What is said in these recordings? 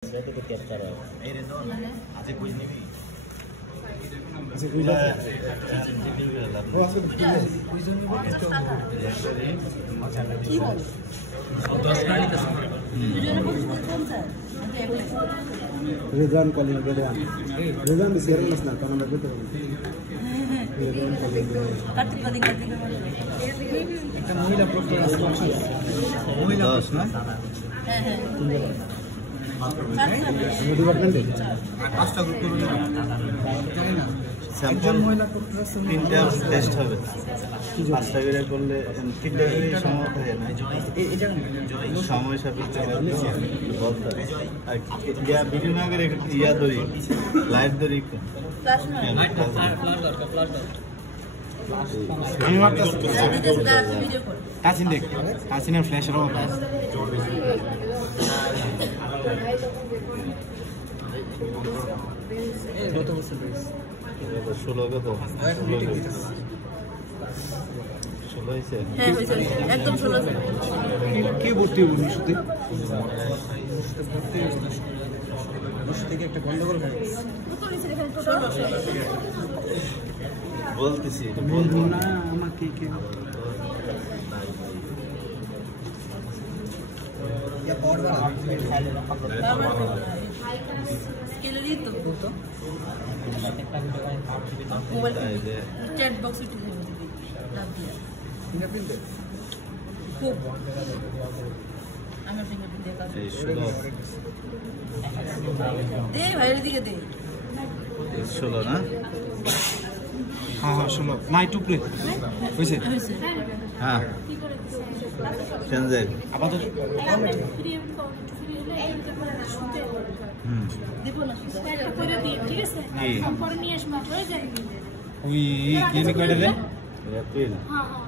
Berarti itu tiap cara. Itu aja kuis nih. Rizwan calling Rizwan. Rizwan is here mas na kana begitu. Rizwan calling. একটা মহিলা professor আছে মহিলা না ডিপার্টমেন্টে পাঁচটা গ্রুপ করবে না স্যাম্পল মহিলা প্রফেসর তিনটা টেস্ট হবে পাঁচটা করে করলে তিনটা করে সময় থাকে না সময় সাপেক্ষ বলতে আর ইয়া বিভিন্ন করে ইয়া ধরি লাইট ধরি কাছিন দেখ কাছিনের ফ্ল্যাশের অবস্থা কত বছর বয়স 16 কত 16 হয়েছে হ্যাঁ হয়েছে একদম 16 কে ভর্তি হলো শুধু থেকে একটা গন্ডগোল হয় বলতেছি বলবো না আমাকে কে या पॉड वाला स्केलरी तो मोबाइल चैट बॉक्स उठ गई डाल दिया फिंगरप्रिंट खूब আমার ফিঙ্গারপ্রিন্ট দেখা এই 16 দে ভাইয়ের দিকে দে 16 না हाँ हाँ 16 नाइट टू प्ले হইছে হ্যাঁ চেঞ্জের আপাতত দেখো না করে দিয়ে ঠিক আছে পরে নিয়ে আসবো হয়ে যায় ওই ক্লিনিক কয়টা রে এপ্রিল হ্যাঁ হ্যাঁ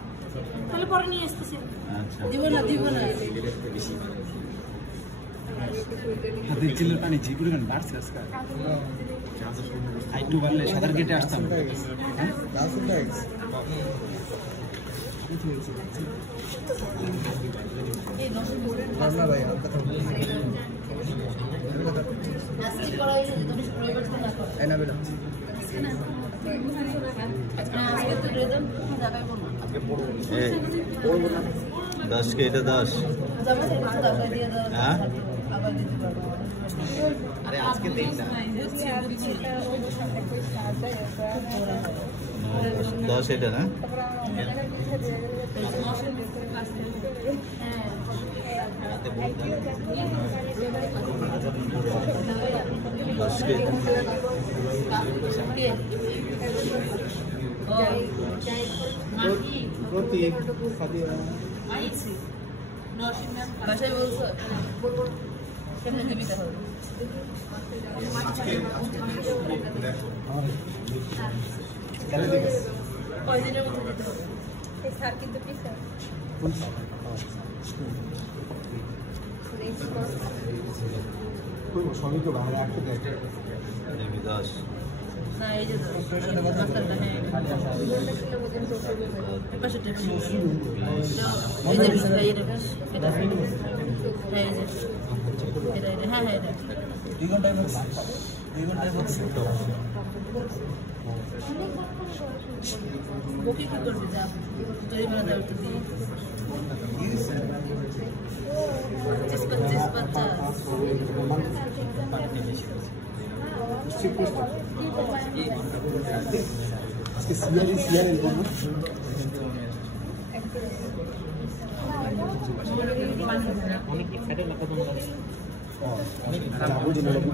তাহলে পরে নিয়ে আসতেছি আচ্ছা দিব না হাতে চিলের পানি ঝিপুরে গান বাড়ছে আজকে আইটু বাড়লে সাঁতার কেটে আসতাম এই নষ্ট করে না ভাই নাস্তি করাই তুমি পরিবর্তন না করো এনা বেটা আজকে তো রেজন জায়গায় বলবো এই 10 কে এটা 10 যাবে সেই জায়গায় দিয়ে দাও হ্যাঁ আবার দিতে পারবো আরে আজকে দেই না 10 এটা না বাসায় বলছো কেমন দিবি তাহলে কয়দিনের মধ্যে দিতে হবে স্যার কিন্তু পিছে সবই তো বাইরে আসতে দেয় 10 না এই যে মাস্টারটা হ্যাঁ পাশে টেপি এই যে এটা হ্যাঁ এই যে এটা হ্যাঁ এটা 2 ঘন্টায় বক্স 2 ঘন্টায় বক্স ওকে কি করবি যা তুই মানে দাও তো দিয়ে 50 আজকে সিআর এলবো না অনেক এক্সাইটেড লাগা তো মনে অনেক যাবো যে লোক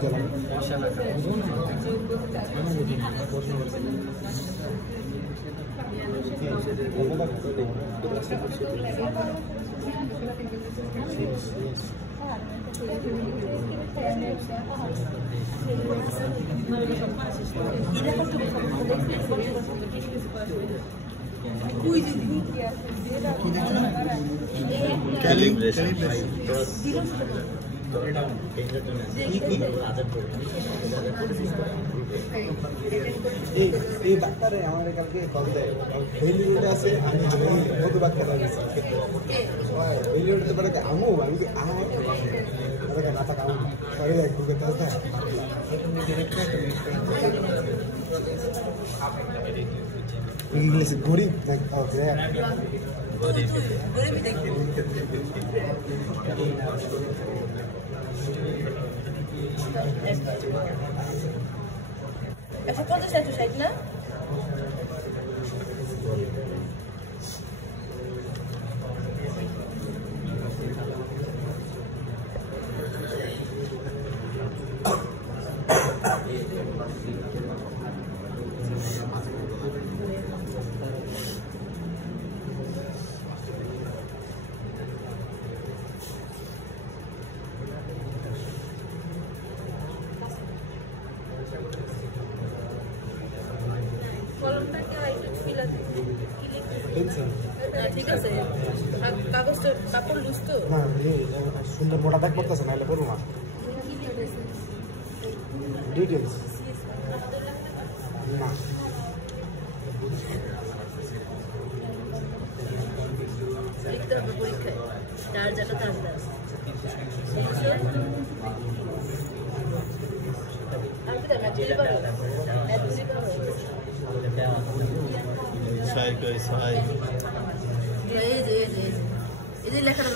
বুঝলাম ক্যালিব্রেশন এই ডাক্তারে আমাদের কালকে কল দেয় ভেলি রোডে আছে আমি কত বাক্য ভেলি রোডে পরে আমু আমি থেকে না থাকা ইংলিশ গরিব একশো 50-160 না ঠিক আছে কাগজটা কাপড় লুজ তো না সুন্দর মোটা ব্যাগ করতেছে নাহলে করবো না ডিটেলস না লিখতে হবে পরীক্ষায় তার যেটা তার এই যে লেখাটা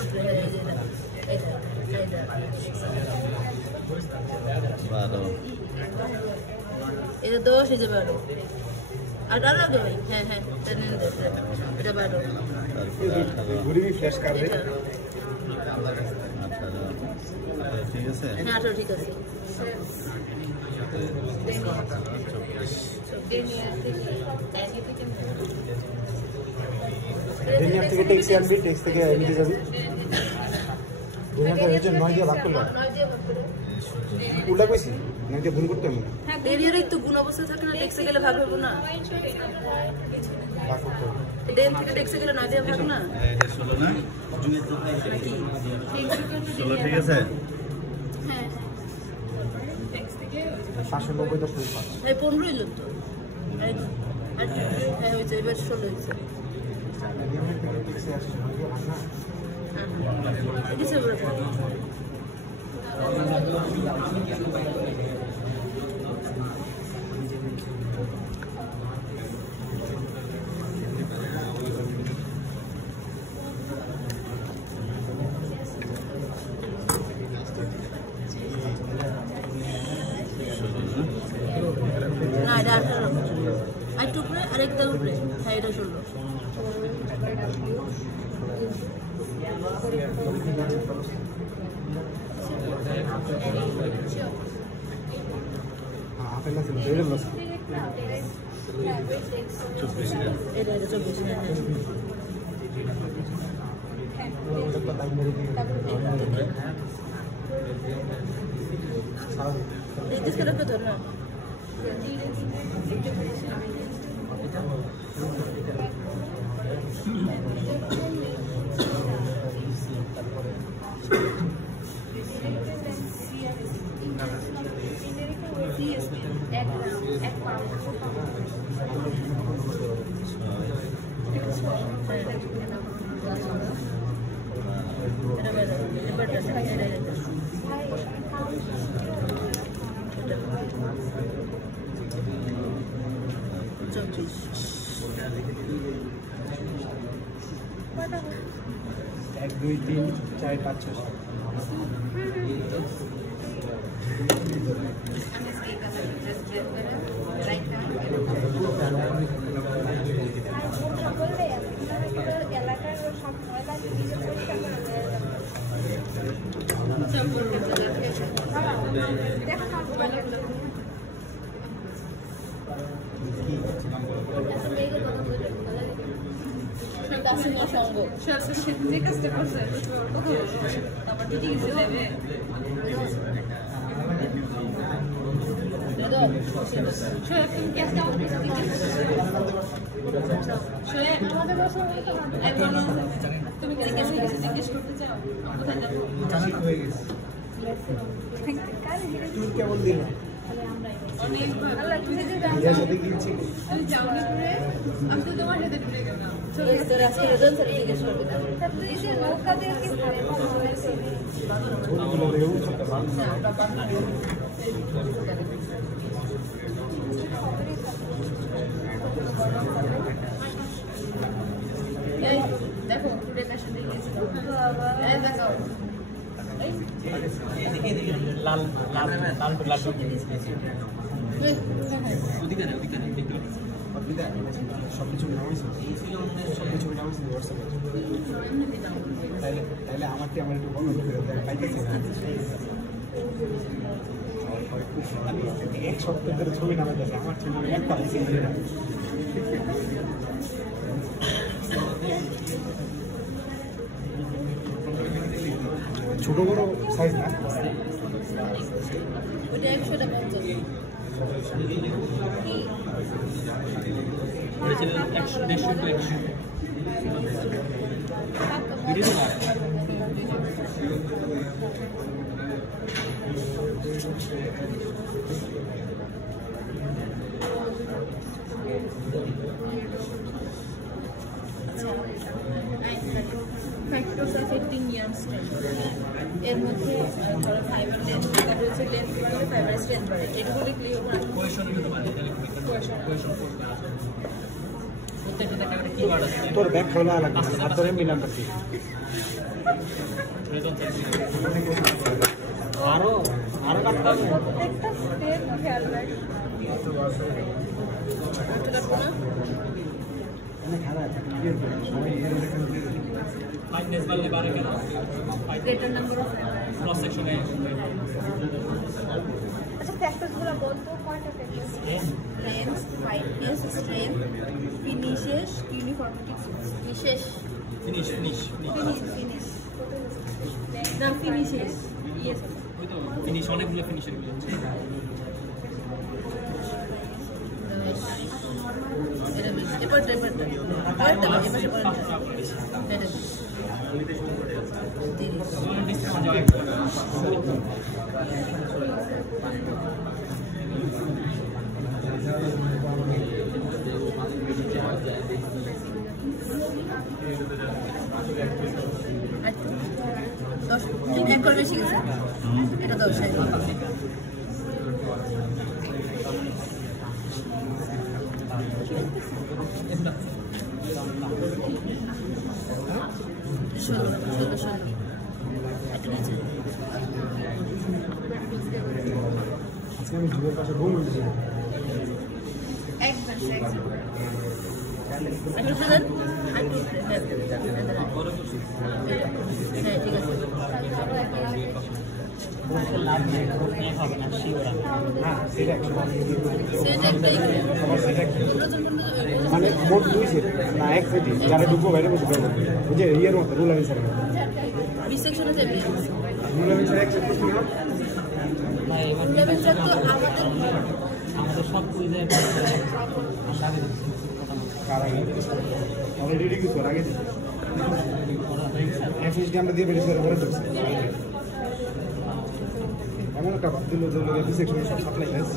এটা 10 এই যে 12 আর আরো দেবে হ্যাঁ হ্যাঁ এটা 12 গরিবি ফ্রেশ কার্ড ঠিক আছে হ্যাঁ 18 ঠিক আছে দুনিয়া থেকে ট্যাক্সি আনবি ট্যাক্স থেকে এমনিতে যাবি দুনিয়া থেকে 9 দিয়ে ভাগ করলো উল্টা কইছি 9 দিয়ে ভুল করতে আমি এরিয়ার একটু গুণ অবস্থা থাকে না ট্যাক্সে গেলে ভাগ হবে না ভাগ করতে ডেন থেকে ট্যাক্সে গেলে 9 দিয়ে ভাগ না এটা 16 না 16 ঠিক আছে হ্যাঁ 590 10 পাঁচ এই 15 হইল তো হ্যাঁ হয়েছে এবার 16 হয়েছে ডিসেম্বর না এটা 18 আর টুকরে আরেকটা উপরে হ্যাঁ এটা 16 আপেল আছে বেরে বস 24 টা এটা 24 হ্যাঁ এই দিকে রাখো তো না এক দুই তিন চার পাঁচ ছয় এলাকার সব ময়লা নিজে পরিষ্কার করে যে কাজটা করছে আমার দিদি গেছে যাবে তুমি জিজ্ঞেস করতে চাও কেমন দিল আমরাই অনেক আল্লাহ তুমি যে এর সাথে কি ছিল আমি যাওনি ঘুরে আমি তো তোমার সাথে ঘুরে গেলাম চলে তো রাস্তায় রেজন স্যার জিজ্ঞেস করবে তারপরে এই যে নৌকা দিয়ে কি করে ছোটগুলো রেউ ছোট মানুষ এই দেখো টুডে ফ্যাশন ডে গেছিল এই দেখো লাল লাল লাল লাল অধিকারে দেখি অধিকার সবকিছু নামাইছে সবকিছু নামাইছে হোয়াটসঅ্যাপে তাইলে আমাকে আমার একটু বলো পাইতেছে আমি এক সপ্তাহ ধরে ছবি নামাইতেছে আমার ছবি একটা পাইছে ছোট বড় সাইজ না ওটা 100 টাকা বলেছিলেন 100 150 to 100 ভিডিও না ফ্যাক্টরস অ্যাফেক্টিং ইয়াং স্ট্রেন্থ এর মধ্যে ধরো ফাইবার লেন্থ যেটা হচ্ছে লেন্থ করে ফাইবার স্ট্রেন্থ বাড়ে এটুকুলি ক্লিয়ার করে কোয়েশন হতে পারে কোয়েশন করবে প্রত্যেকটা একটা কিওয়ার্ড আছে তোর ব্যাগ খোলা লাগবে আর তোর মিলাম করছি আরো আরো কাটতে হবে প্রত্যেকটা স্টেপ খেয়াল রাখি করতে পারবো না অনেক খারাপ ক্লিয়ার করে সবাই এর এখানে ফাইটনেস বাড়লে বাড়ে কেন গ্রেটার নাম্বার অফ ক্রস সেকশনে আচ্ছা ফ্যাক্টরসগুলো বলতো কয়টা factor friends fineness strength finishes uniformity বিশেষ ফিনিশ ফিনিশ না ফিনিশেস ইয়েস ওই তো ফিনিশ অনেকগুলো ফিনিশের গুলো আছে এটা বেশি এপারটা এপারটা এপাশে পড়ে এটা দশ এক করে বেশি গেছে এটা 10 ষোলো আজকে আমি যুগের পাশে ঘুম উঠেছি একবার একটু শুনেন হ্যাঁ ঠিক আছে হবে না শিওর না সেটা সেটা একটাই মানে মোট 2 সেট না এক সেট যারা ঢুকবো বাইরে বসে পাবো বুঝে ইয়ের মতো রুল আনসার বিসেকশনে যাবে রুল আনসার এক সেট করছিল না না এবার তো আমাদের সব কুইজে অলরেডি রেডি করে আগে দিছি এফএসডি আমরা দিয়ে বেরিয়ে করে দিচ্ছি এমন একটা বাদ দিল যে বিসেকশনে সব সাপ্লাই আছে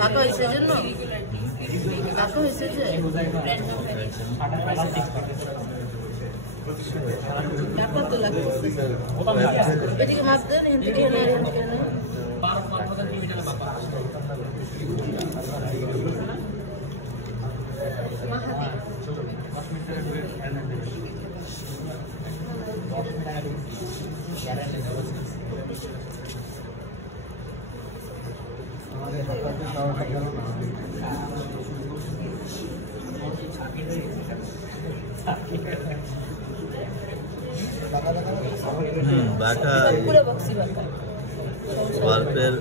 কাকা হয়েছে জন্য কাকা হয়েছে যে ব্যাপার তো লাগতেছে এদিকে মাপ দেন এদিকে বাটা পুরো বক্সি বাটা গল্পের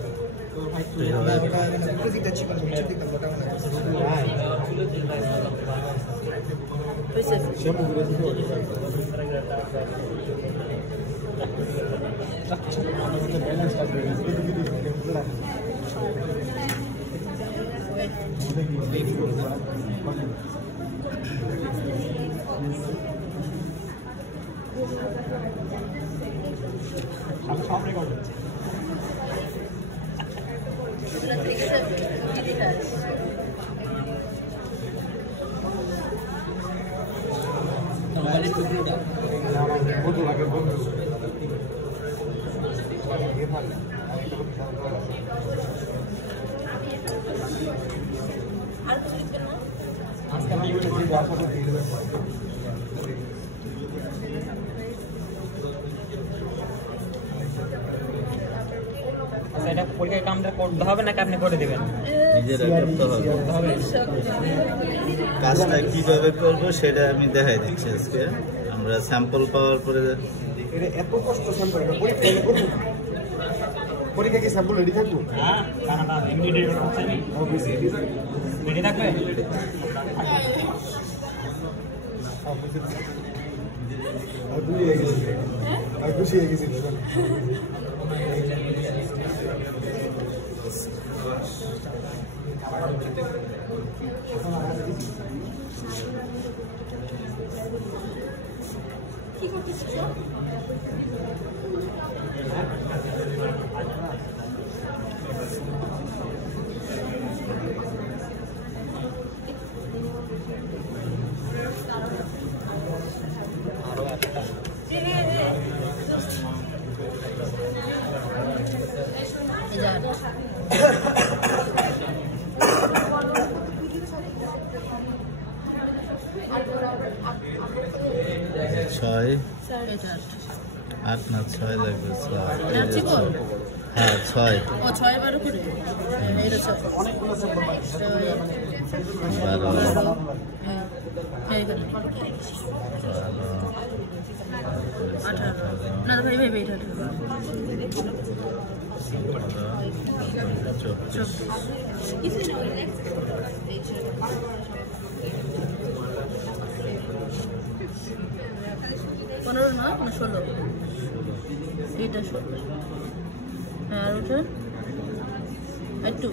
এটা পরীক্ষার কামটা করতে হবে নাকি আপনি করে দেবেন? নিজেরা করতে হবে। কাজটা কিভাবে করবো সেটা আমি দেখাই দিচ্ছি আজকে। আমরা স্যাম্পল পাওয়ার পরে এত কষ্ট স্যাম্পল পরীক্ষা কি স্যাম্পল রেডি থাকবো? হ্যাঁ, রেডি থাকবে। আর খুশি হয়ে গেছি। কি করতেছিস? 6 8 না 6 লাগবে 6 হ্যাঁ 6 ও 6 12 করে এটা 6 অনেকগুলো স্যাম্পল মানে 12 হ্যাঁ না ভাই ভাই এটা পনেরো না 16 এটা 16 আর ওটা একটু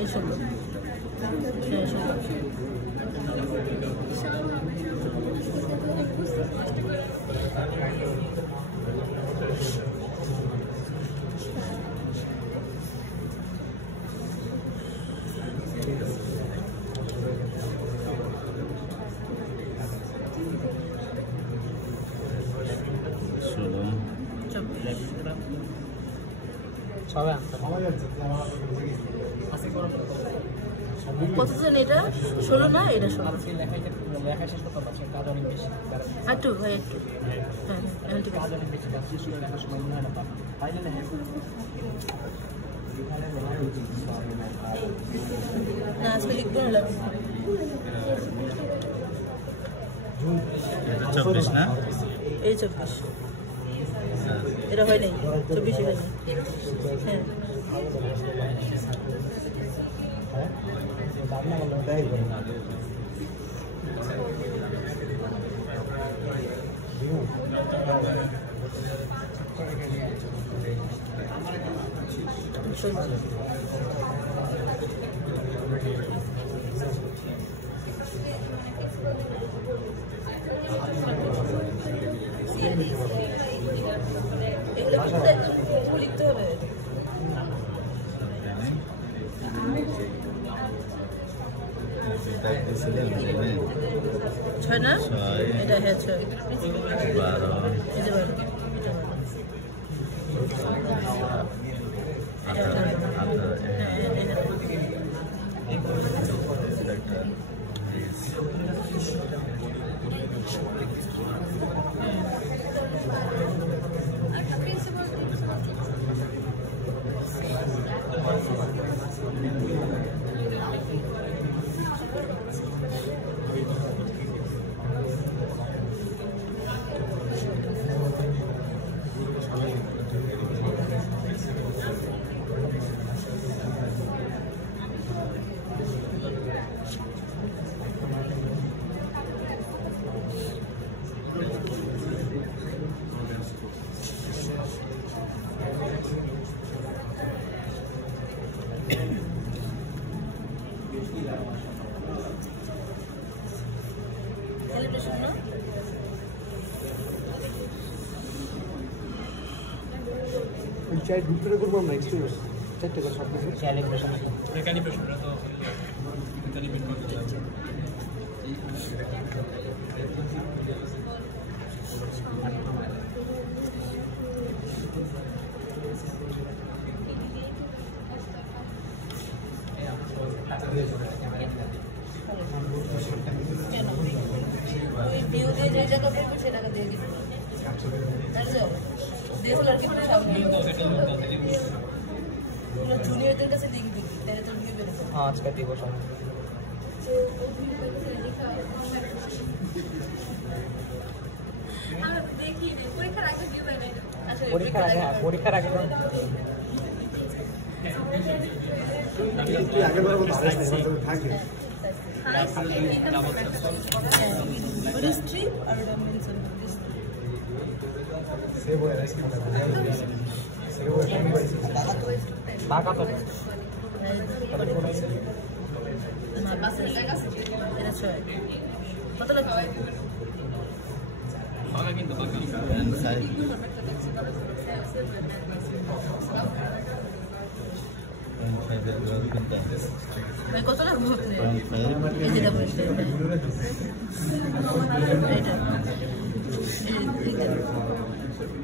এই 16 কতজন এটা 16 না এটা 16 লেখা শেষ করতে পারছি কাজ অনেক বেশি একটু ভাই একটু হ্যাঁ একটু কাজ অনেক বেশি কাজ শেষ করে লেখার সময় মনে হয় না তাই না না আজকে লিখবো না 24 না এই 24 এটা হয় নাই 24 হয় হ্যাঁ লিখতে হবে ছয় না এটা হ্যাঁ 6 12 এই যে 12 এটা 18 সেলিব্রেশন না চাই ভিতরে করবো আমরা এক্সপিরিয়েন্স চারটে করে সব কিছু ক্যালিব্রেশন ক্যালিব্রেশনটা তো ক্যালিব্রেট করতে হবে কেন ওই ভিউ দিয়ে যে জায়গা পড়বে সে টাকা দিয়ে দিবে DSLR কি পুরো সামনে পুরো জুনিয়রদের কাছে দিয়ে দিবি তাহলে তোর ভিউ বেরোবে হ্যাঁ আজকে দিব সময় দেখি পরীক্ষার আগে ভিউ পাই না পরীক্ষার আগে তুই আগের বার মতো আসিস না, এবার তোকে থাকবে What is trip or the mention this? Save হয়ে রাইস কি সেভ হয়ে বাঁকা তো না বাসে টাকা আছে এটা ছয় কত লাগবে বাঁকা কিন্তু বাঁকা ভাই কত লাগবে আপনি এই যেটা বলছেন এটা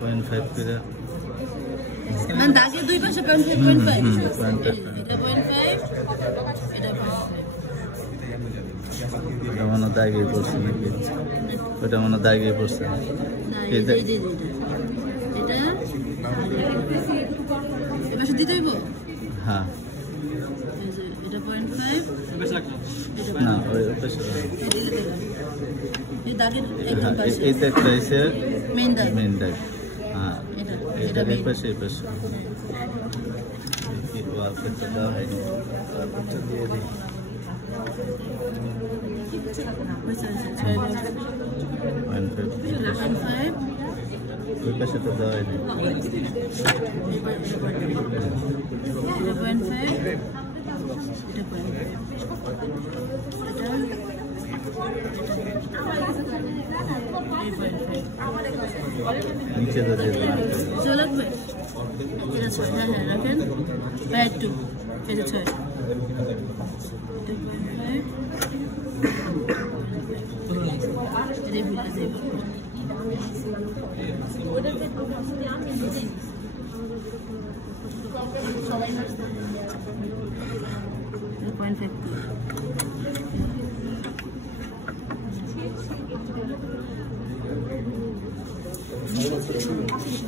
0.5 করে মানে দাগের দুই পাশে 0.5 এটা 0.5 এটা 0.5 ওটা মনে দাগে পড়ছে নাকি ওটা মনে দাগে পড়ছে না এটা এবার দিতে হইব হ্যাঁ এটা 0.5 বেশ লাগলো না ওই পাশে এই দাগের একদম পাশে এই একটা হইছে মেইন দাগ মেইন দাগ হ্যাঁ এটা এই পাশে এই পাশে কি ওয়াল করতে দাও হয়নি ওয়াল করতে দিয়ে দিই 0.5 ওই পাশে তো দেওয়া হয়নি 0.5 নিচে তো দিয়ে দিলাম ছয় লাগবে এটা ছয় হ্যাঁ হ্যাঁ রাখেন বা একটু এটা ছয় এটাই ভুলে যাই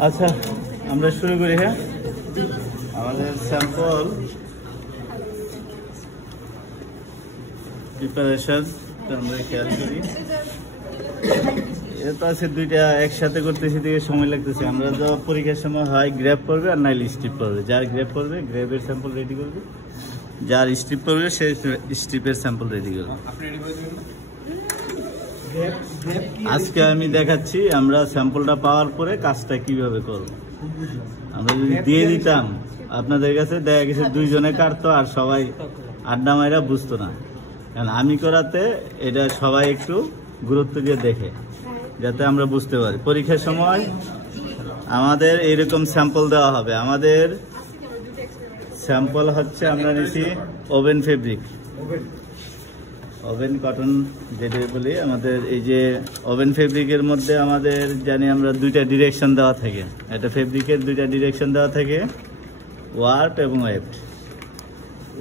আচ্ছা আমরা শুরু করি হ্যাঁ আমাদের স্যাম্পল প্রিপারেশন আমরা খেয়াল করি এটা আছে দুইটা একসাথে করতেছি দিকে সময় লাগতেছে আমরা তো পরীক্ষার সময় হয় গ্র্যাব করবে আর নাইলে স্ট্রিপ করবে যার গ্র্যাব করবে গ্র্যাবের স্যাম্পল রেডি করবে যার স্ট্রিপ করবে সে স্ট্রিপের স্যাম্পল রেডি করবে আজকে আমি দেখাচ্ছি আমরা স্যাম্পলটা পাওয়ার পরে কাজটা কিভাবে করব আমরা যদি দিয়ে দিতাম আপনাদের কাছে দেখা গেছে দুইজনে কাটতো আর সবাই আড্ডা মাইরা বুঝতো না কারণ আমি করাতে এটা সবাই একটু গুরুত্ব দিয়ে দেখে যাতে আমরা বুঝতে পারি পরীক্ষার সময় আমাদের এইরকম স্যাম্পল দেওয়া হবে আমাদের স্যাম্পল হচ্ছে আমরা নিছি ওভেন ফেব্রিক ওভেন কটন যেটা বলি আমাদের এই যে ওভেন ফেব্রিকের মধ্যে আমাদের জানি আমরা দুইটা ডিরেকশন দেওয়া থাকে এটা ফেব্রিকের দুইটা ডিরেকশন দেওয়া থাকে ওয়ার্প এবং ওয়েফট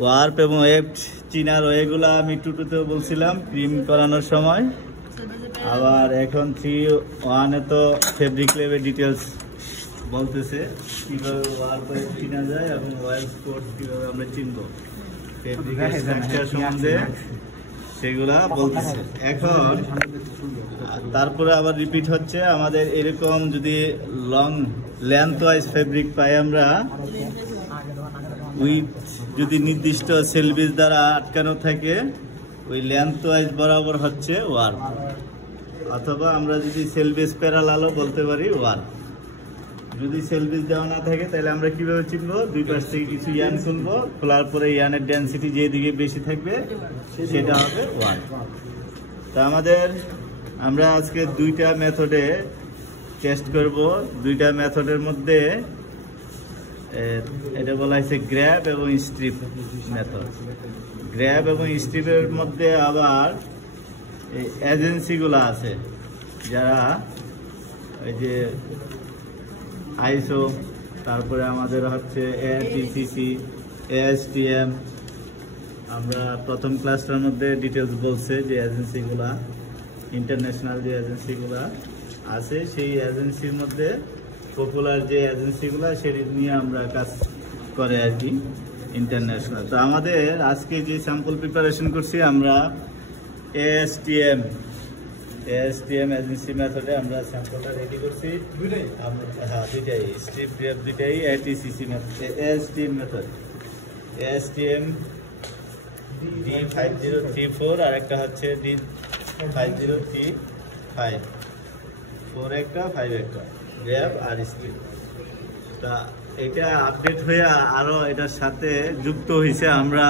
ওয়ার্প এবং ওয়েফট চিনার ওয়েগুলা আমি টুটুতেও বলছিলাম ক্রিম করানোর সময় আবার এখন 3-1-এ তো ফেব্রিক লেভেল ডিটেলস বলতেছে কীভাবে ওয়ার্প ওয়েফট চিনা যায় এবং ওয়েল স্পোর্ট কীভাবে আমরা চিনব ফেব্রিকের স্ট্রাকচার সম্বন্ধে সেগুলা বলতেছে এখন তারপরে আবার রিপিট হচ্ছে আমাদের এরকম যদি লং লেন্থ ওয়াইজ ফেব্রিক পাই আমরা উইথ যদি নির্দিষ্ট সেলবিজ দ্বারা আটকানো থাকে ওই লেন্থ ওয়াইজ বরাবর হচ্ছে ওয়ার্ক, অথবা আমরা যদি সেলবিজ প্যারালালও বলতে পারি ওয়ার্ক। যদি সেলবিজ দেওয়া না থাকে তাহলে আমরা কিভাবে চিনবো? দুই পাশ থেকে কিছু ইয়ান খুলবো, খোলার পরে ইয়ানের ডেন্সিটি যেদিকে বেশি থাকবে সেটা হবে ওয়ার্ক। তা আমরা আজকে দুইটা মেথডে টেস্ট করব। দুইটা মেথডের মধ্যে এটা বলা হয়েছে গ্র্যাব এবং স্ট্রিপ মেথড। গ্র্যাব এবং স্ট্রিপের মধ্যে আবার এই এজেন্সিগুলো আছে যারা ওই যে আইসো, তারপরে আমাদের হচ্ছে এআইটিসিসি, এএসটিএম। আমরা প্রথম ক্লাসটার মধ্যে ডিটেলস বলছে যে এজেন্সিগুলা, ইন্টারন্যাশনাল যে এজেন্সিগুলা আছে সেই এজেন্সির মধ্যে পপুলার যে এজেন্সিগুলা সেটি নিয়ে আমরা কাজ করে আর কি, ইন্টারন্যাশনাল। তো আমাদের আজকে যে স্যাম্পল প্রিপারেশন করছি আমরা এএসটিএম এজেন্সি মেথডে আমরা স্যাম্পলটা রেডি করছি। হ্যাঁ, দুইটাই স্ট্রিপ গ্র্যাব, দুইটাই AITCC method, ASTM method. ASTM D5034 আর একটা হচ্ছে D5035, 4 একটা 5 একটা গ্র্যাব আর স্ট্রিপ। তা এটা আপডেট হয়ে আরো এটার সাথে যুক্ত হয়েছে। আমরা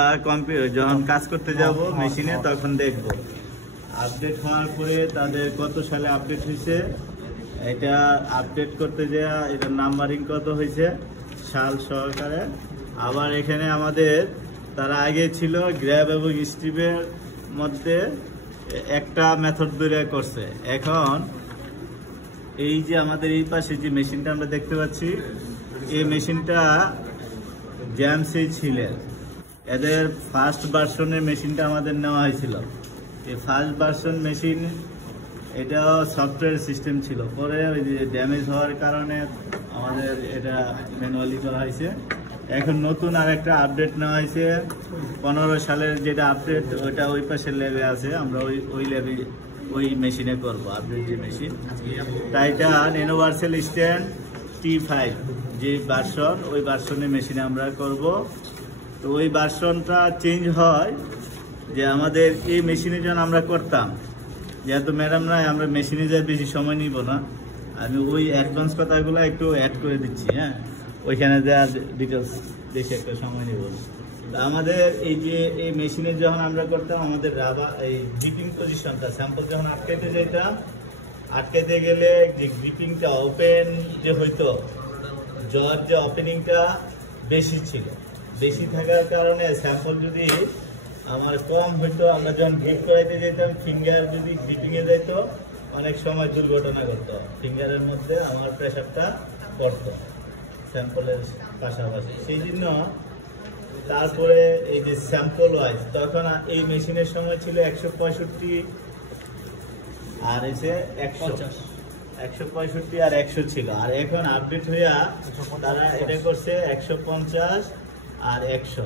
যখন কাজ করতে যাব মেশিনে তখন দেখব আপডেট হওয়ার পরে তাদের কত সালে আপডেট হয়েছে, এটা আপডেট করতে যাওয়া এটার নাম্বারিং কত হয়েছে সাল সহকারে। আবার এখানে আমাদের তারা আগে ছিল গ্র্যাব এবং স্ট্রিপের মধ্যে একটা মেথড তৈরি করছে। এখন এই যে আমাদের এই পাশে যে মেশিনটা আমরা দেখতে পাচ্ছি, এই মেশিনটা জ্যামসে ছিলেন। এদের ফার্স্ট ভার্সনের মেশিনটা আমাদের নেওয়া হয়েছিল। এই ফার্স্ট ভার্সন মেশিন এটাও সফটওয়্যার সিস্টেম ছিল, পরে ওই যে ড্যামেজ হওয়ার কারণে আমাদের এটা ম্যানুয়ালি করা হয়েছে। এখন নতুন আর একটা আপডেট নেওয়া হয়েছে 15 সালের যেটা আপডেট, ওইটা ওই পাশের ল্যাবে আছে। আমরা ওই ল্যাবে ওই মেশিনে করবো আপডেট যে মেশিন। তাই এটা ইউনিভার্সাল স্ট্যান্ড T5 যে ভার্সন, ওই ভার্সনের মেশিনে আমরা করব। তো ওই ভার্সনটা চেঞ্জ হয় যে আমাদের এই মেশিনে যখন আমরা করতাম, যেহেতু ম্যাডাম নাই আমরা মেশিনে যাই বেশি সময় নিব না, আমি ওই অ্যাডভান্স কথাগুলো একটু অ্যাড করে দিচ্ছি। হ্যাঁ, ওইখানে যা ডিটেলস বেশি একটা সময় নিব। আমাদের এই যে এই মেশিনে যখন আমরা করতাম, আমাদের এই গ্রিপিং পজিশনটা স্যাম্পল যখন আটকাইতে যেতাম, আটকাইতে গেলে যে গ্রিপিংটা ওপেন যে হইতো, জর যে ওপেনিংটা বেশি ছিল, বেশি থাকার কারণে স্যাম্পল যদি আমার কম হইতো, আমরা যখন গ্রিপ করাইতে যেতাম ফিঙ্গার যদি গ্রিপিংয়ে যেত অনেক সময় দুর্ঘটনা ঘটতো, ফিঙ্গারের মধ্যে আমার প্রেশারটা পড়তো স্যাম্পলের পাশাপাশি। সেই জন্য তারপরে এই যে স্যাম্পল ওয়াইজ তখন এই মেশিনের সময় ছিল 165 আর এসে 165 আর 100 ছিল। আর এখন আপডেট হইয়া তারা এটা করছে 150 আর 100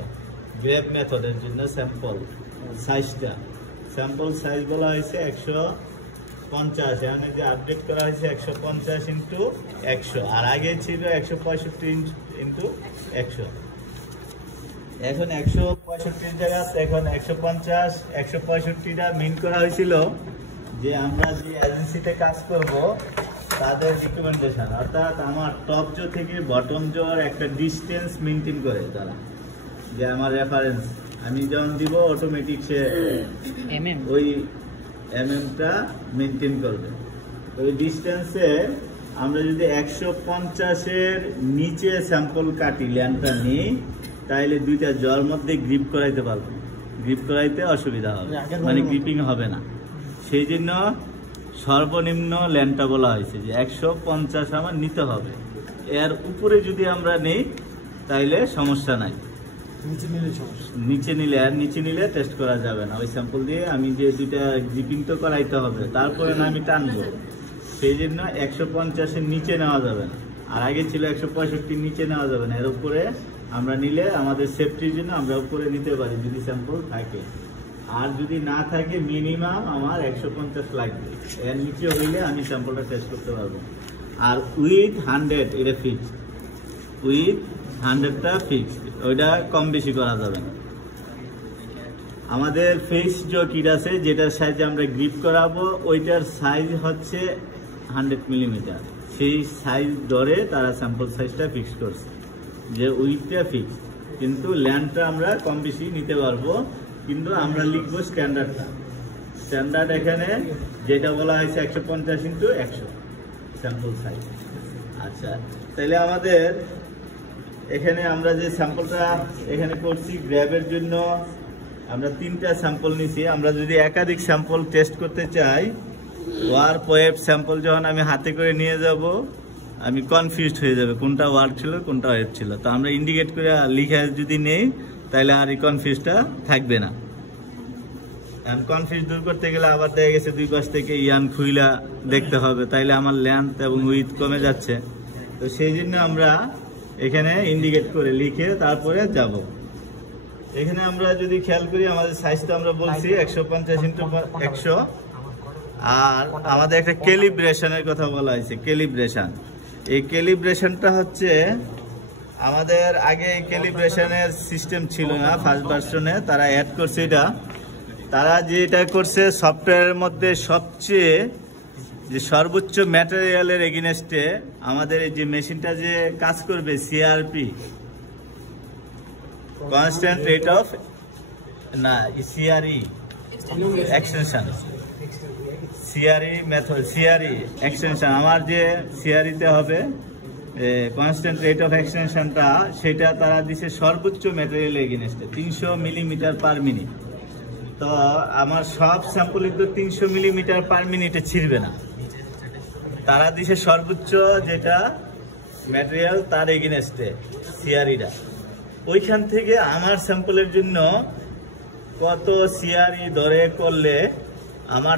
গ্র্যাব মেথডের জন্য। স্যাম্পল সাইজটা, স্যাম্পল সাইজ বলা হয়েছে 150, এখানে যে আপডেট করা হয়েছে 150 × 100, আর আগে ছিল 165 × 100। এখন 165 জায়গা এখন 150, 165টা মিন করা হয়েছিল যে আমরা যে এজেন্সিতে কাজ করব তাদের রিকমেন্ডেশন, অর্থাৎ আমার টপ জো থেকে বটম জোর একটা ডিস্টেন্স মেনটেন করে তারা, যে আমার রেফারেন্স আমি যখন দিব অটোমেটিক সে ওই এমএমটা মেনটেন করবে। ওই ডিস্টেন্সে আমরা যদি 150-এর নিচে স্যাম্পল কাটি, ল্যান্ডটা নিই, তাহলে দুইটা জর মধ্যে গ্রিপ করাইতে পারবো, গ্রিপ করাইতে অসুবিধা হবে, মানে গ্রিপিং হবে না। সেই জন্য সর্বনিম্ন ল্যান্ডটা বলা হয়েছে যে 150 আমার নিতে হবে। এর উপরে যদি আমরা নেই তাইলে সমস্যা নাই, নিচে নিলে টেস্ট করা যাবে না। ওই স্যাম্পল দিয়ে আমি যে দুইটা গ্রিপিং তো করাইতে হবে, তারপরে না আমি টানবো। সেই জন্য 150-এর নিচে নেওয়া যাবে না, আর আগে ছিল 165 নিচে নেওয়া যাবে না। এর উপরে আমরা নিলে আমাদের সেফটির জন্য আমরা উপরে নিতে পারি যদি স্যাম্পল থাকে, আর যদি না থাকে মিনিমাম আমার 150 লাগবে। এর নিচে হইলে আমি স্যাম্পলটা টেস্ট করতে পারবো। আর উইথ 100 এটা ফিক্স, উইথ 100টা ফিক্সড, ওইটা কম বেশি করা যাবে না। আমাদের ফেস যে কিট আছে যেটার সাইজে আমরা গ্রিপ করাবো ওইটার সাইজ হচ্ছে 100 মিলিমিটার। সেই সাইজ ধরে তারা স্যাম্পল সাইজটা ফিক্স করছে যে উইথটা ফিক্স, কিন্তু ল্যান্ডটা আমরা কম বেশি নিতে পারবো, কিন্তু আমরা লিখবো স্ট্যান্ডার্ডটা। স্ট্যান্ডার্ড এখানে যেটা বলা হয়েছে 150x100 স্যাম্পল সাইজ। আচ্ছা, তাহলে আমাদের এখানে আমরা যে স্যাম্পলটা এখানে করছি গ্র্যাবের জন্য আমরা 3টা স্যাম্পল নিছি। আমরা যদি একাধিক স্যাম্পল টেস্ট করতে চাই, ওয়ার্প ওয়েব স্যাম্পল যখন আমি হাতে করে নিয়ে যাব আমি কনফিউজড হয়ে যাবে কোনটা ওয়ার্প ছিল কোনটা ওয়েব ছিল। তো আমরা ইন্ডিকেট করে লিখে যদি নেই তাহলে আর এই কনফিউজটা থাকবে না। কনফিউজ দূর করতে গেলে আবার দেখা গেছে দুই পাশ থেকে ইয়ান খুইলা দেখতে হবে, তাইলে আমার লেন্থ এবং উইথ কমে যাচ্ছে। তো সেই জন্য আমরা এখানে ইন্ডিকেট করে লিখে তারপরে যাব। এখানে আমরা যদি খেয়াল করি আমাদের সাইজটা আমরা বলছি 150x100, আর আমাদের একটা ক্যালিব্রেশনের কথা বলা হয়েছে। ক্যালিব্রেশন, এই ক্যালিব্রেশনটা হচ্ছে আমাদের আগে এই ক্যালিব্রেশনের সিস্টেম ছিল না, ফার্স্ট ভার্সনে তারা অ্যাড করছে এটা। তারা যেটা করছে সফটওয়্যারের মধ্যে সবচেয়ে যে সর্বোচ্চ ম্যাটেরিয়ালের এগেইনস্টে আমাদের এই যে মেশিনটা যে কাজ করবে সিআরপি, কনস্ট্যান্ট রেট অফ না CRE extension, CRE method, CRE extension. আমার যে সিআরইতে হবে কনস্ট্যান্ট রেট অফ এক্সটেনশনটা, সেটা তারা দিছে সর্বোচ্চ ম্যাটেরিয়াল এগেইনস্টে 300 মিলিমিটার পার মিনিট। তো আমার সব স্যাম্পল তো 300 মিলিমিটার পার মিনিটে ছিড়বে না, তারা দিছে সর্বোচ্চ যেটা ম্যাটেরিয়াল তার এগেইনস্টে সিআরইটা। ওইখান থেকে আমার স্যাম্পলের জন্য কত সিআরই ধরে করলে আমার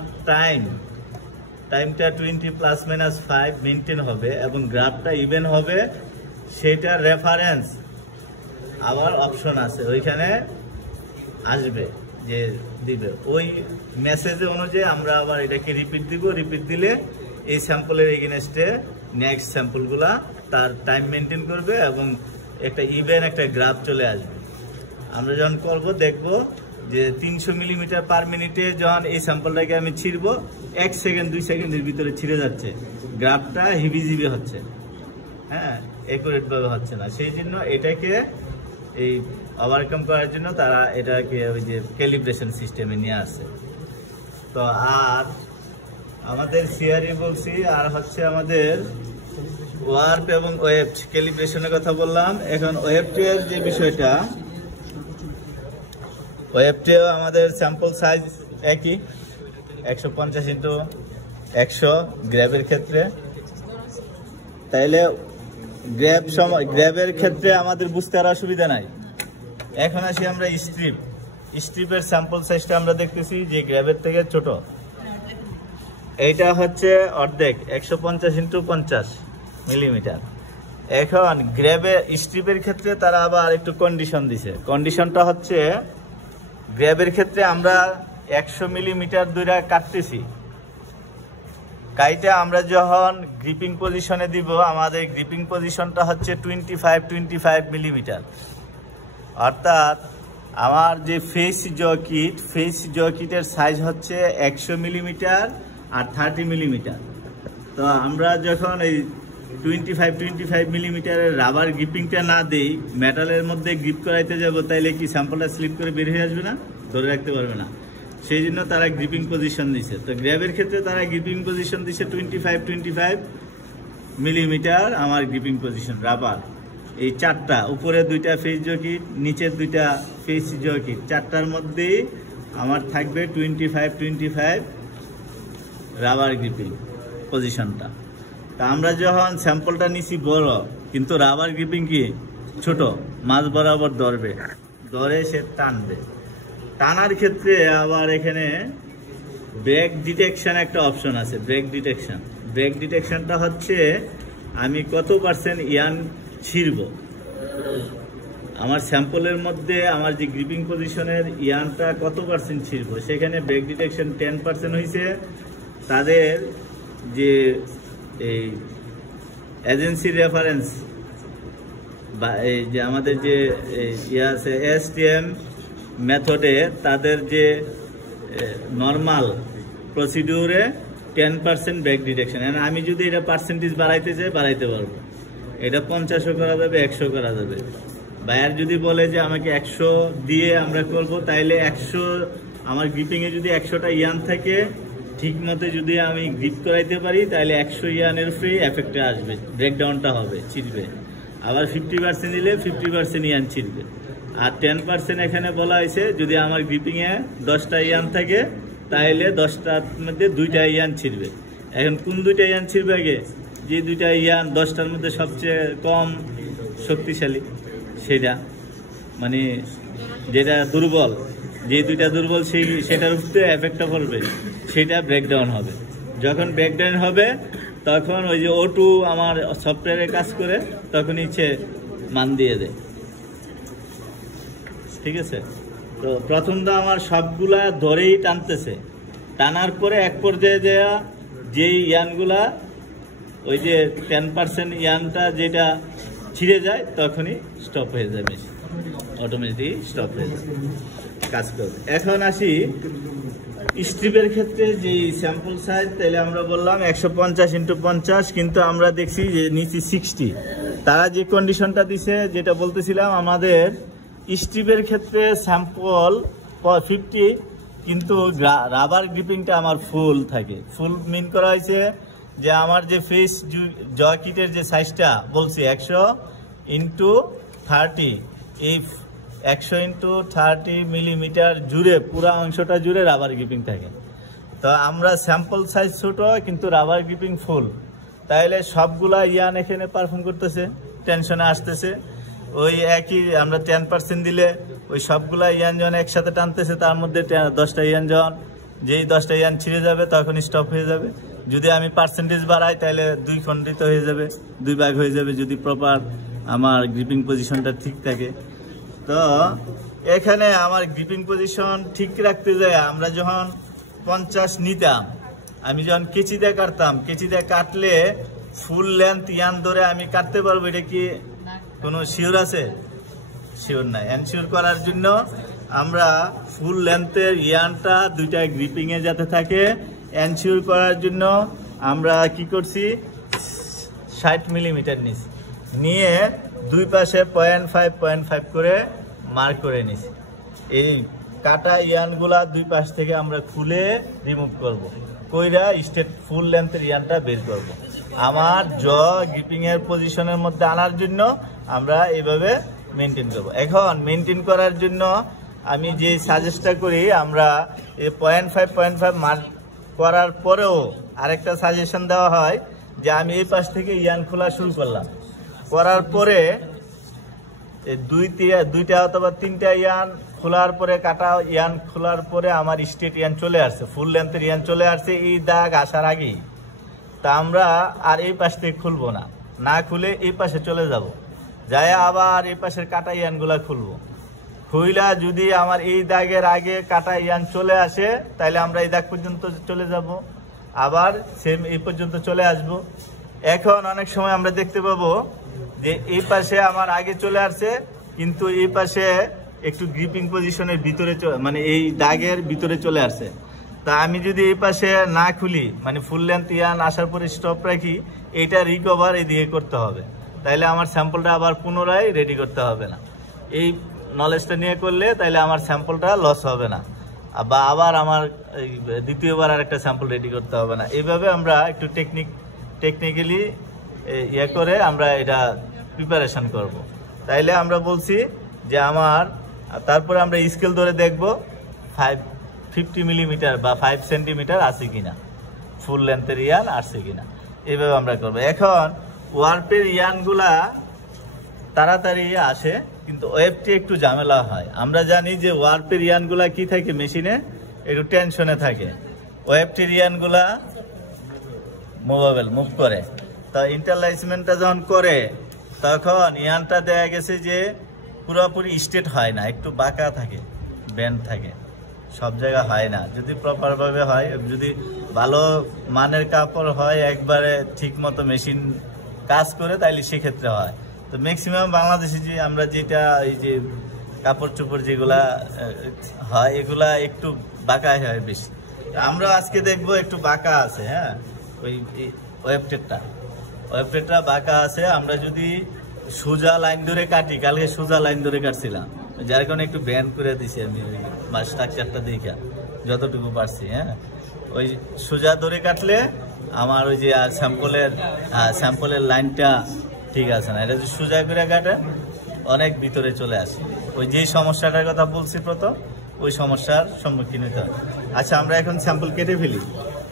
টাইমটা 20 ± 5 মেনটেন হবে এবং গ্রাফটা ইভেন হবে, সেটার রেফারেন্স আবার অপশন আছে, ওইখানে আসবে যে দিবে। ওই মেসেজে অনুযায়ী আমরা আবার এটাকে রিপিট দিব। রিপিট দিলে এই স্যাম্পলের এগেইনস্টে নেক্সট স্যাম্পলগুলা তার টাইম মেনটেন করবে এবং একটা ইভেন একটা গ্রাফ চলে আসবে। আমরা যখন করব দেখব যে 300 মিলিমিটার পার মিনিটে যখন এই স্যাম্পলটাকে আমি ছিড়বো 1 সেকেন্ড 2 সেকেন্ডের ভিতরে ছিঁড়ে যাচ্ছে, গ্রাফটা হিবিজিবি হচ্ছে, হ্যাঁ একুরেট ভাবে হচ্ছে না। সেই জন্য এটাকে এই ওভারকাম করার জন্য তারা এটাকে ওই যে ক্যালিব্রেশন সিস্টেমে নিয়ে আসে। তো আর আমাদের সিআরই বলছি, আর হচ্ছে আমাদের ওয়ার্প এবং ওয়েভড ক্যালিব্রেশনের কথা বললাম। এখন ওয়েভটের যে বিষয়টা, ওয়েভটেও আমাদের স্যাম্পল সাইজ একই 150x100 গ্র্যাবের ক্ষেত্রে। তাইলে গ্র্যাবের ক্ষেত্রে আমাদের বুঝতে আর অসুবিধা নাই। এখন আসি আমরা স্ট্রিপের স্যাম্পল সাইজটা আমরা দেখতেছি যে গ্র্যাবের থেকে ছোট। এইটা হচ্ছে অর্ধেক 150x50 মিলিমিটার। এখন স্ট্রিপের ক্ষেত্রে তারা আবার একটু কন্ডিশন দিছে। কন্ডিশনটা হচ্ছে গ্র্যাবের ক্ষেত্রে আমরা 100 মিলিমিটার দূরে কাটতেছি, কাইটা আমরা যখন গ্রিপিং পজিশনে দিব আমাদের গ্রিপিং পজিশনটা হচ্ছে 25 মিলিমিটার। অর্থাৎ আমার যে ফেস জকিটের সাইজ হচ্ছে 100 মিলিমিটার আর 30 মিলিমিটার। তো আমরা যখন এই 25 মিলিমিটারের রাবার গ্রিপিংটা না দেই, মেটালের মধ্যে গ্রিপ করাইতে যাব, তাইলে কি স্যাম্পলটা স্লিপ করে বের হয়ে আসবে না, ধরে রাখতে পারবে না। সেই জন্য তারা গ্রিপিং পজিশন দিছে। তো গ্র্যাবের ক্ষেত্রে তারা গ্রিপিং পজিশন দিছে 25 মিলিমিটার আমার গ্রিপিং পজিশন রাবার। এই চারটা, উপরে 2টা ফেস জকিট, নিচের 2টা ফেস জকিট, চারটার মধ্যেই আমার থাকবে 25 রাবার গ্রিপিং পজিশনটা। তা আমরা যখন স্যাম্পলটা নিছি বড়, কিন্তু রাবার গ্রিপিং কি ছোট, মাঝ বরাবর ধরে সে টানবে। টানার ক্ষেত্রে আবার এখানে ব্রেক ডিটেকশন একটা অপশন আছে। ব্রেক ডিটেকশনটা হচ্ছে আমি কত % ইয়ান ছিড়ব, আমার স্যাম্পলের মধ্যে আমার যে গ্রিপিং পজিশনের ইয়ানটা কত % ছিড়ব, সেখানে ব্রেক ডিটেকশন 10% হয়েছে। তাদের যে এই এজেন্সি রেফারেন্স এই যে আমাদের যে ইয়ে আছে এসটিএম মেথডে তাদের যে নর্মাল প্রসিডিউরে 10% ব্রেক ডিটেকশন, আমি যদি এটা পার্সেন্টেজ বাড়াইতে চাই বাড়াইতে পারবো, এটা 50ও করা যাবে 100 করা যাবে। বায়ার যদি বলে যে আমাকে 100 দিয়ে আমরা করব, তাইলে 100 আমার গ্রিপিংয়ে যদি 100টা ইয়ান থাকে ঠিক মতো যদি আমি গ্রিপ করাইতে পারি তাহলে 100 ইয়ানের ফ্রি এফেক্টে আসবে, ব্রেকডাউনটা হবে, ছিটবে। আবার 50% দিলে 50% ইয়ান ছিটবে। আর 10% এখানে বলা হয়েছে যদি আমার গ্রিপিংয়ে 10টা ইয়ান থাকে তাহলে 10টার মধ্যে 2টা ইয়ান ছিটবে। এখন কোন 2টা ইয়ান ছিটবে আগে? যে 2টা ইয়ান 10টার মধ্যে সবচেয়ে কম শক্তিশালী সেটা, মানে যেটা দুর্বল, যে 2টা দুর্বল সেটার উপরে এফেক্টটা পড়বে, সেটা ব্রেকডাউন হবে। যখন ব্রেকডাউন হবে তখন ওই যে O2 আমার সফটওয়্যারে কাজ করে তখন ইচ্ছে মান দিয়ে দেয়, ঠিক আছে। তো প্রথম তো আমার সবগুলা ধরেই টানতেছে, টানার পরে এক পর্যায়ে দেওয়া যেই ইয়ানগুলা ওই যে 10% ইয়ানটা যেটা ছিঁড়ে যায় তখনই স্টপ হয়ে যায়, মেশিন অটোমেটিক স্টপ হয়ে যায়, কাজ করবে। এখন আসি স্ট্রিপের ক্ষেত্রে যে স্যাম্পল সাইজ, তাহলে আমরা বললাম 150x50, কিন্তু আমরা দেখছি যে নিচে 60। তারা যে কন্ডিশনটা দিছে যেটা বলতেছিলাম, আমাদের স্ট্রিপের ক্ষেত্রে স্যাম্পল 50, কিন্তু রাবার গ্রিপিংটা আমার ফুল থাকে। ফুল মিন করা হয়েছে যে আমার যে ফেস জয়কিটের যে সাইজটা বলছি 100x30, এই 100x30 মিলিমিটার জুড়ে পুরো অংশটা জুড়ে রাবার গ্রিপিং থাকে। তো আমরা স্যাম্পল সাইজ ছোট কিন্তু রাবার গ্রিপিং ফুল, তাহলে সবগুলা ইয়ান এখানে পারফর্ম করতেছে, টেনশনে আসতেছে। ওই একই আমরা 10% দিলে ওই সবগুলা ইয়ান যখন একসাথে টানতেছে, তার মধ্যে 10টা ইয়ান যখন যেই 10টা ইয়ান ছিঁড়ে যাবে তখন স্টপ হয়ে যাবে। যদি আমি পার্সেন্টেজ বাড়াই তাহলে 2 খণ্ডিত হয়ে যাবে, 2 ভাগ হয়ে যাবে, যদি প্রপার আমার গ্রিপিং পজিশনটা ঠিক থাকে। তো এখানে আমার গ্রিপিং পজিশন ঠিক রাখতে যায় আমরা যখন 50 নিতাম, আমি যখন কেচি দিয়ে কাটতাম, কেচি দিয়ে কাটলে ফুল লেন্থ ইয়ান ধরে আমি কাটতে পারবো, এটা কি কোনো শিওর আছে? শিওর নাই। এনশিওর করার জন্য আমরা ফুল লেন্থের ইয়ানটা 2টা গ্রিপিংয়ে যাতে থাকে, এনশিওর করার জন্য আমরা কি করছি 60 মিলিমিটার নিয়ে 2 পাশে 0.5 করে মার্ক করে নিছি। এই কাটা ইয়ানগুলা 2 পাশ থেকে আমরা খুলে রিমুভ করব, কইরা স্ট্রেট ফুল লেন্থের ইয়ানটা বের করব। আমার গ্রিপিং এর পজিশনের মধ্যে আনার জন্য আমরা এইভাবে মেনটেন করব। এখন মেনটেন করার জন্য আমি যে সাজেস্টটা করি, আমরা এই 0.5 মার্ক করার পরেও আরেকটা সাজেশন দেওয়া হয় যে আমি এই পাশ থেকে ইয়ান খোলা শুরু করলাম, করার পরে 2টা অথবা 3টা ইয়ান খোলার পরে, কাটা ইয়ান খোলার পরে আমার স্ট্রেট ইয়ান চলে আসছে, ফুল লেন্থের ইয়ান চলে আসছে এই দাগ আসার আগেই, তা আমরা আর এই পাশ থেকে খুলবো না, না খুলে এই পাশে চলে যাব, যায় আবার এই পাশের কাটা ইয়ানগুলা খুলবো। খুইলা যদি আমার এই দাগের আগে কাটা ইয়ান চলে আসে তাহলে আমরা এই দাগ পর্যন্ত চলে যাব, আবার সেম এই পর্যন্ত চলে আসব। এখন অনেক সময় আমরা দেখতে পাবো যে এই পাশে আমার আগে চলে আসছে, কিন্তু এই পাশে একটু গ্রিপিং পজিশনের ভিতরে, মানে এই দাগের ভিতরে চলে আসছে। তা আমি যদি এই পাশে না খুলি, মানে ফুল লেন্থ ইয়ান আসার পরে স্টপ রাখি, এইটা রিকভার এইদিকে করতে হবে, তাইলে আমার স্যাম্পলটা আবার পুনরায় রেডি করতে হবে না। এই নলেজটা নিয়ে করলে তাইলে আমার স্যাম্পলটা লস হবে না, বা আবার আমার দ্বিতীয়বার আর একটা স্যাম্পল রেডি করতে হবে না। এইভাবে আমরা একটু টেকনিক্যালি ইয়ে করে আমরা এটা প্রিপারেশন করব। তাইলে আমরা বলছি যে আমার, তারপরে আমরা স্কেল ধরে দেখব 50 মিলিমিটার বা 5 সেন্টিমিটার আছে কিনা, ফুল লেন্থের ইয়ান আসছে কিনা, এইভাবে আমরা করবো। এখন ওয়ার্পের ইয়ানগুলা তাড়াতাড়ি আসে, কিন্তু ওয়েবটি একটু ঝামেলা হয়। আমরা জানি যে ওয়ার্পের ইয়ানগুলা কি থাকে, মেশিনে একটু টেনশনে থাকে। ওয়েবটির ইয়ানগুলা মুভ করে, তা ইন্টারলাইসমেন্টটা যখন করে তখন ইয়ানটা দেখা গেছে যে পুরোপুরি স্ট্রেট হয় না, একটু বাঁকা থাকে, ব্যান্ড থাকে, সব জায়গা হয় না। যদি প্রপারভাবে হয়, যদি ভালো মানের কাপড় হয়, একবারে ঠিক মতো মেশিন কাজ করে, তাইলে সেক্ষেত্রে হয়। তো ম্যাক্সিমাম বাংলাদেশে যে আমরা যেটা এই যে কাপড় চোপড় যেগুলা হয় এগুলা একটু বাঁকা হয় বেশি। আমরা আজকে দেখবো একটু বাঁকা আছে, হ্যাঁ, ওই ওয়েবটেটটা বাঁকা আছে। আমরা যদি সোজা লাইন ধরে কাটি, কালকে সোজা লাইন ধরে কাটছিলাম, যার কারণে একটু ব্যান্ড করে দিছি আমি ওই স্ট্রাকচারটা দেখা যতটুকু পারছি। হ্যাঁ, ওই সোজা ধরে কাটলে আমার ওই যে স্যাম্পলের লাইনটা ঠিক আছে না। এটা যদি সোজা করে কাটে অনেক ভিতরে চলে আসে। ওই যে সমস্যাটার কথা বলছি প্রথম, ওই সমস্যার সম্মুখীন হতে হবে। আচ্ছা, আমরা এখন স্যাম্পল কেটে ফেলি,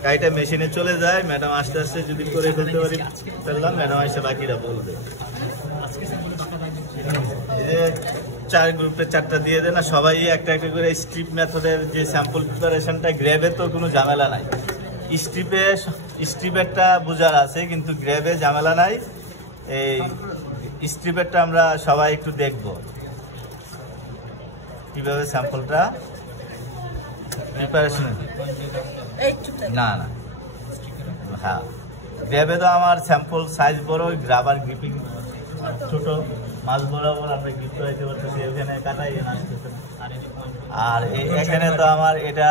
কাইটা মেশিনে চলে যায়। ম্যাডাম আস্তে আস্তে যদি করে ফেলতে পারি ফেললাম, ম্যাডাম এসে বাকিটা বলবে। এই যে 4 গ্রুপে 4টা দিয়ে দেয় না, সবাই একটা একটা করে স্ট্রিপ মেথডের যে স্যাম্পল প্রিপারেশনটা, গ্র্যাবে তো কোনো ঝামেলা নাই। স্ট্রিপেরটা বোঝার আছে, কিন্তু গ্র্যাবে ঝামেলা নাই। এই স্ট্রিপেরটা আমরা সবাই একটু দেখব কিভাবে স্যাম্পলটা প্রিপারেশন। না না, হ্যাঁ, গ্র্যাবে তো আমার স্যাম্পল সাইজ বড়, গ্রাবার গ্রিপিং ছোট, মাছ বরাবর আমরা গ্রিপ করাইতে পারতেছি, এখানে কাটাই আসতেছে। আর এখানে তো আমার এটা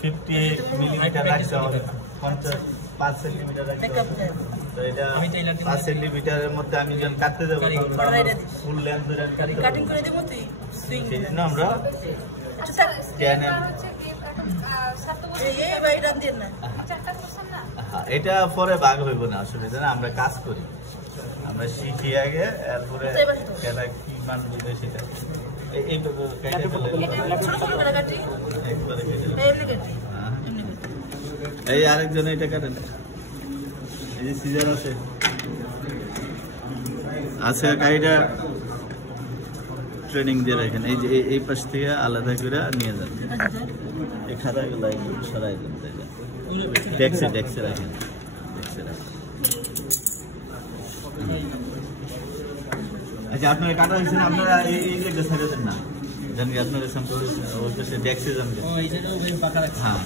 50 মিলিমিটার রাখতে হবে, 5 সেন্টিমিটার রাখতে হবে। তো এটা 5 সেন্টিমিটারের মধ্যে আমি যখন কাটতে যাবো ফুল লেন্থ ধরে কাটিং করে দেবো। সেই জন্য আমরা এটা পরে ভাগ হইব না, অসুবিধা না। আমরা কাজ করি, আমরা শিখি আগে, এরপরে খেলা কি মান বুঝে সেটা এই আরেকজন এটা কাটেন। এই যে সিজার আছে গাড়িটা ট্রেনিং দিয়ে রাখেন। এই যে এই পাশ থেকে আলাদা করে নিয়ে যান, এই খাতাগুলো সরাই দেন, ডেক্সে রাখেন। আচ্ছা, আপনারা কাটা হয়েছেন, আপনারা এই যে ছেড়ে দেন না, জানি আপনারা ডেক্সে যান। হ্যাঁ।